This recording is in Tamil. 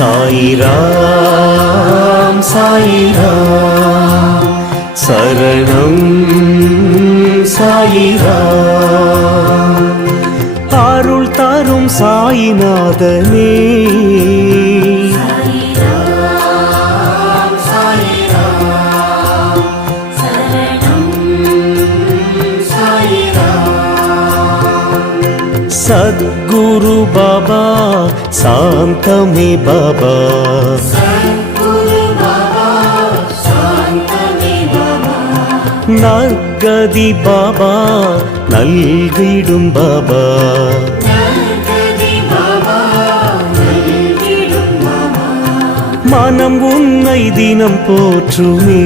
சாயிராம் சாயிராம் சரணம் சாயிராம் அருள் தரும் சாயிநாதனே सद्गुरु बाबा शांतमे बाबा नर्गदि बाबा नल्गिडुम बाबा मनम उन्नै दिनम पोற்றுமே